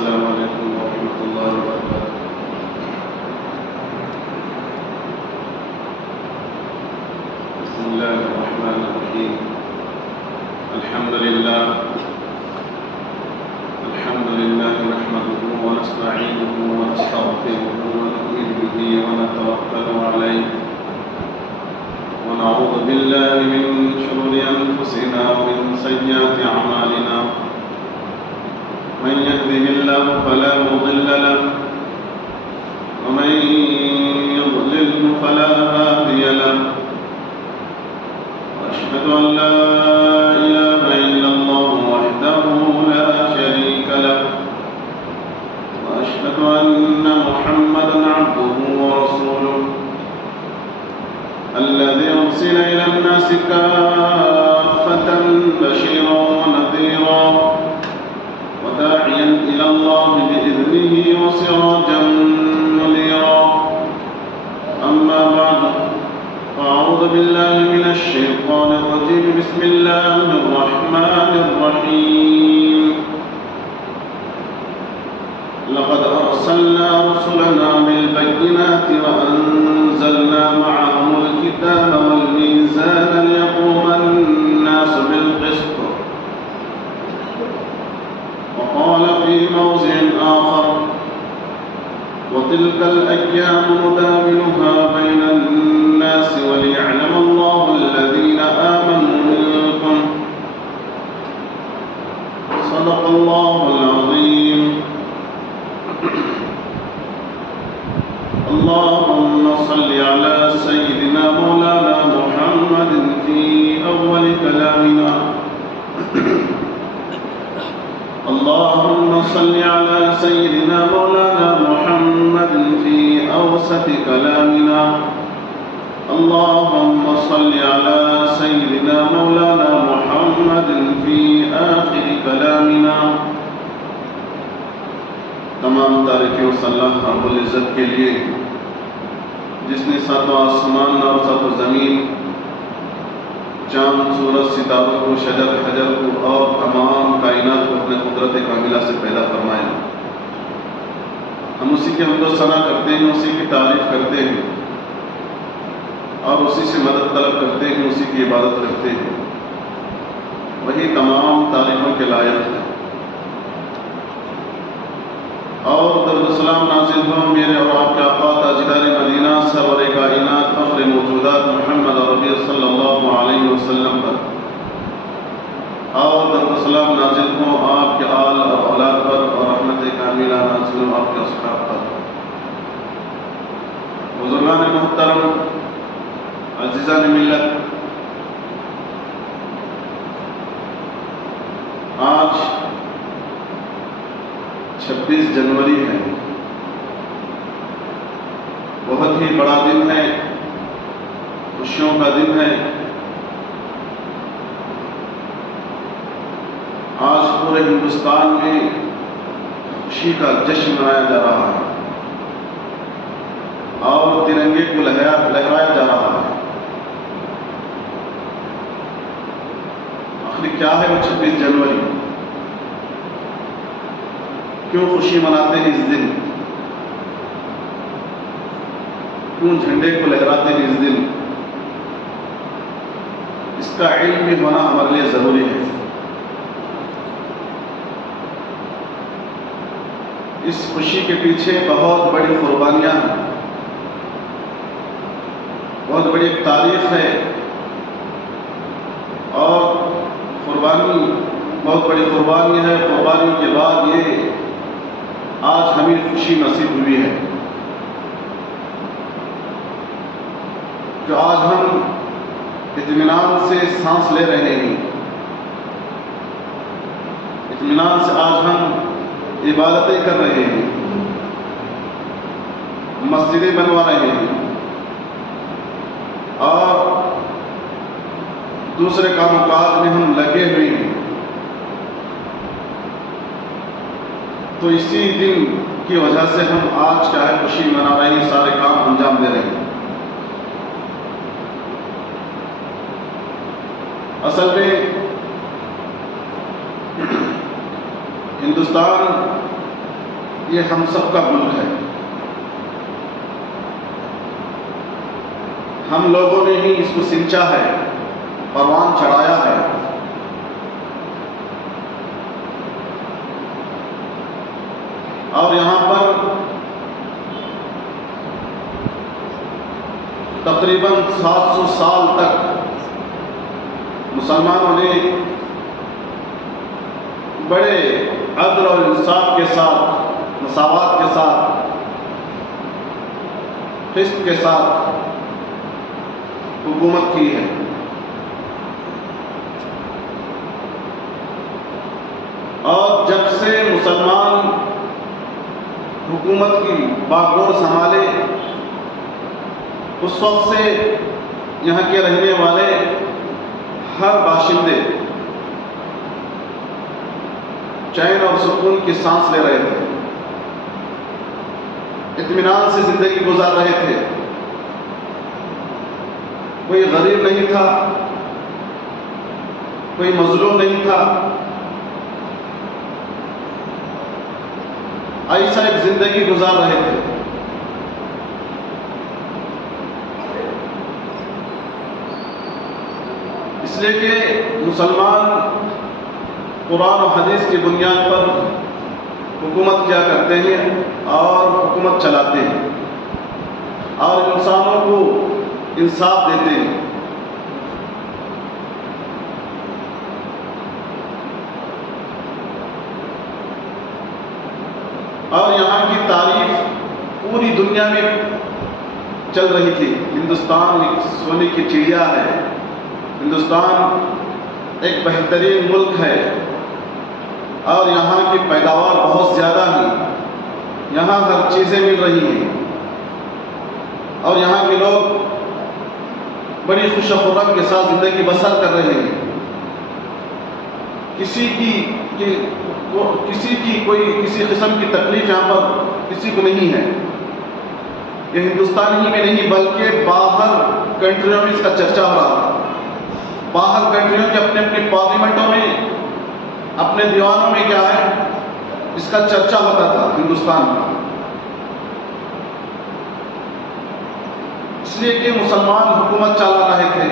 السلام علیکم ورحمۃ اللہ وبرکاتہ۔ بسم اللہ الرحمن الرحیم۔ الحمد للہ نحمده ونستعینه ونستغفره ونؤمن به ونتوکل علیہ ونعوذ باللہ من شرور انفسنا ومن سیئات اعمالنا، من يهده الله فلا مضل له ومن يضلل فلا هادي له، وأشهد أن لا إله إلا الله وحده لا شريك له، وأشهد أن محمدا عبده ورسوله الذي أرسل إلى الناس كافة بشيرا ونذيرا وداعيا إلى الله بإذنه وسراجا منيرا، أما بعد فأعوذ بالله من الشيطان الرجيم، بسم الله الرحمن الرحيم۔ لقد أرسلنا رسلنا بالبينات وأنزلنا معهم الكتاب والميزان ليقوم الناس بالقسط، وقال في موضع آخر وتلك الأيام نداولها بين الناس وليعلم الله الذين آمنوا منكم، صدق الله العظيم۔ اللهم صل على سيدنا مولانا محمد في أول كلامنا، اللهم صل على سيدنا مولانا محمد في أوسط كلامنا، اللهم صل على سيدنا مولانا محمد في آخر كلامنا۔ تمام تعریفیں صلی اللہ رب العزت کے لیے جس نے ساتوں آسمان اور ساتوں زمین، چاند سورج ستاروں کو، شجر حجر کو اور تمام کائنات کو اپنے قدرت کاملہ سے پیدا فرمایا۔ ہم اسی کی حمد و ثنا کرتے ہیں، اسی کی تعریف کرتے ہیں اور اسی سے مدد طلب کرتے ہیں، اسی کی عبادت کرتے ہیں۔ وہی تمام تعریفوں کے لائق ہے۔ اور درود و سلام نازل ہو میرے اور آپ کے آقا تاجدار مدینہ سرور کائنات فخر موجودات محمد ربی صلی اللہ علیہ وسلم پر، اور درود و سلام نازل ہو آپ کے آل اور اولاد پر، اور رحمت کاملہ نازل ہو آپ کے اصحاب پر۔ بزرگان محترم، عزیزان ملت، آج 26 جنوری ہے، بہت ہی بڑا دن ہے، خوشیوں کا دن ہے۔ آج پورے ہندوستان میں خوشی کا جشن منایا جا رہا ہے اور ترنگے کو لہرایا جا رہا ہے۔ آخر کیا ہے وہ 26 جنوری؟ کیوں خوشی مناتے ہیں اس دن؟ کیوں جھنڈے کو لہراتے ہیں اس دن؟ اس کا علم بھی ہونا ہمارے لیے ضروری ہے۔ اس خوشی کے پیچھے بہت بڑی قربانیاں ہیں، بہت بڑی ایک تاریخ ہے، اور قربانی بہت بڑی قربانی ہے۔ قربانی کے بعد یہ آج ہمیں خوشی نصیب ہوئی ہے کہ آج ہم اطمینان سے سانس لے رہے ہیں، اطمینان سے آج ہم عبادتیں کر رہے ہیں، مسجدیں بنوا رہے ہیں اور دوسرے کام کاج میں ہم لگے ہوئے ہیں۔ تو اسی دن کی وجہ سے ہم آج کیا ہے خوشی منا رہے ہیں، سارے کام انجام دے رہے ہیں۔ اصل میں ہندوستان یہ ہم سب کا ملک ہے. ہم لوگوں نے ہی اس کو سینچا ہے، پروان چڑھایا ہے. اور یہاں پر تقریباً 700 سال تک مسلمانوں نے بڑے عدل اور انصاف کے ساتھ، مساوات کے ساتھ، قسط کے ساتھ حکومت کی ہے. اور جب سے مسلمان حکومت کی باغور سنبھالے، اس وقت سے یہاں کے رہنے والے ہر باشندے چین اور سکون کی سانس لے رہے تھے، اطمینان سے زندگی گزار رہے تھے. کوئی غریب نہیں تھا، کوئی مظلوم نہیں تھا. ایسا ایک زندگی گزار رہے تھے. اس لیے کہ مسلمان قرآن و حدیث کی بنیاد پر حکومت کیا کرتے ہیں اور حکومت چلاتے ہیں اور انسانوں کو انصاف دیتے ہیں. اور یہاں کی تعریف پوری دنیا میں چل رہی تھی. ہندوستان ایک سونے کی چڑیا ہے، ہندوستان ایک بہترین ملک ہے اور یہاں کی پیداوار بہت زیادہ ہے. یہاں ہر چیزیں مل رہی ہیں اور یہاں کے لوگ بڑی خوش و خرم کے ساتھ زندگی بسر کر رہے ہیں. کسی قسم کی تکلیف یہاں پر کسی کو نہیں ہے. یہ ہندوستان ہی میں نہیں بلکہ باہر کنٹریوں میں اس کا چرچا ہو رہا ہے. باہر کنٹریوں کے اپنے اپنے پارلیمنٹوں میں، اپنے دیوانوں میں کیا ہے، اس کا چرچا ہوتا تھا ہندوستان کا. اس لیے کہ مسلمان حکومت چلا رہے تھے،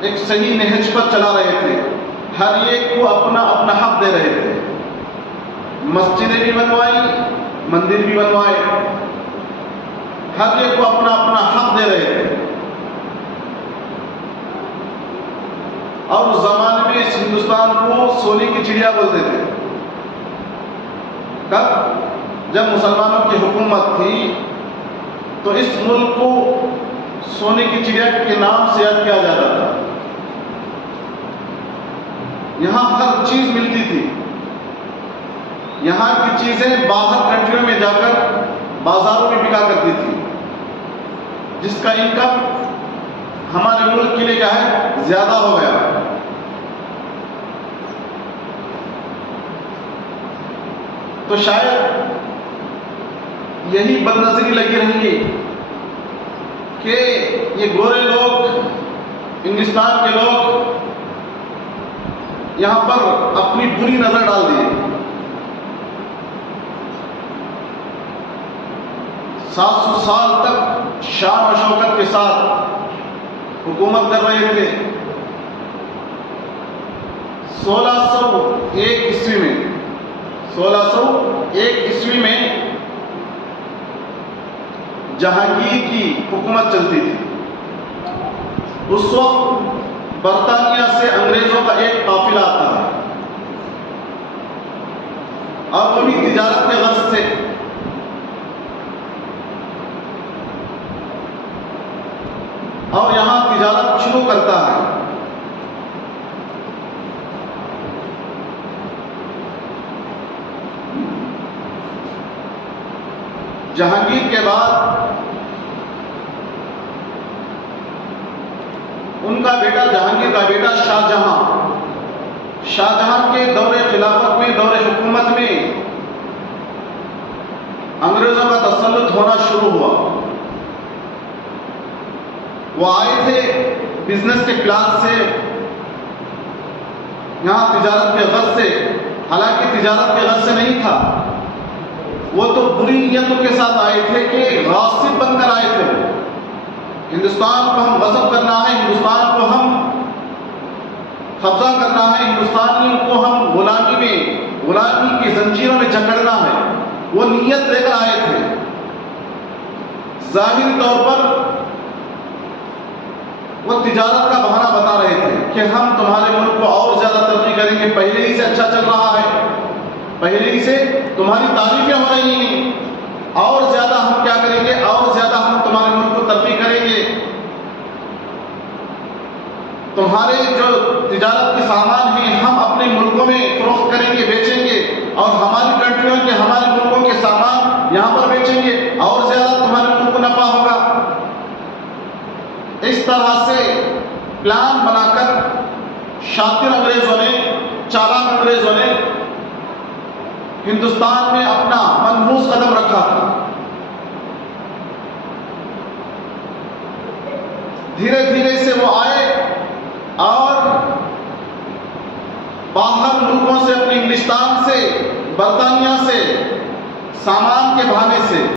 ایک صحیح نہج پر چلا رہے تھے. ہر ایک کو اپنا اپنا حق دے رہے تھے. مسجدیں بھی بنوائی، مندر بھی بنوائے، ہر ایک کو اپنا اپنا حق دے رہے تھے. اور اس زمانے میں اس ہندوستان کو سونے کی چڑیا بولتے تھے. کب؟ جب مسلمانوں کی حکومت تھی تو اس ملک کو سونے کی چڑیا کے نام سے یاد کیا جاتا تھا. یہاں ہر چیز ملتی تھی. یہاں کی چیزیں باہر کنٹریوں میں جا کر بازاروں میں بکا کرتی تھی، جس کا انکم ہمارے ملک کے لیے کیا ہے، زیادہ ہو گیا. تو شاید یہی بد نظری لگی رہی ہے کہ یہ گورے لوگ، انگلستان کے لوگ یہاں پر اپنی بری نظر ڈال دیے. 700 سال تک شان و شوکت کے ساتھ حکومت کر رہے تھے. 1601 عیسوی میں جہانگیر کی حکومت چلتی تھی. اس وقت برطانیہ سے انگریزوں کا ایک قافلہ آتا ہے اور وہ بھی تجارت کے غرض سے. اور یہاں تجارت شروع کرتا ہے. جہانگیر کے بعد ان کا بیٹا، جہانگیر کا بیٹا شاہ جہاں کے دور خلافت میں، دور حکومت میں انگریزوں کا تسلط ہونا شروع ہوا. وہ آئے تھے بزنس کے پلان سے، یہاں تجارت کے غرض سے حالانکہ تجارت کے غرض سے نہیں تھا، وہ تو بری نیتوں کے ساتھ آئے تھے کہ غاصب بن کر آئے تھے۔ وہ ہندوستان کو ہم غصب کرنا ہے، ہندوستان کو ہم قبضہ کرنا ہے، ہندوستانیوں کو ہم غلامی کی زنجیروں میں جکڑنا ہے، وہ نیت لے کر آئے تھے۔ ظاہری طور پر وہ تجارت کا بہانہ بتا رہے تھے کہ ہم تمہارے ملک کو اور زیادہ ترقی کریں گے، پہلے ہی سے اچھا چل رہا ہے، پہلے ہی سے تمہاری تعریفیں ہو رہی ہیں، اور زیادہ ہم کیا کریں گے، اور زیادہ ہم تمہارے ملک کو ترقی کریں گے، تمہارے جو تجارت کے سامان ہیں ہم اپنے ملکوں میں فروخت کریں گے، بیچیں گے، اور ہماری کنٹریوں کے ہمارے ملکوں کے سامان یہاں پر بیچیں گے، اور زیادہ تمہارے ملک کو نفع ہوگا۔ اس طرح سے پلان بنا کر شاطر انگریزوں نے، چالاک انگریزوں نے ہندوستان میں اپنا منحوس قدم رکھا تھا۔ دھیرے دھیرے سے وہ آئے اور باہر ملکوں سے، اپنے انگلستان سے، برطانیہ سے سامان کے بہانے سے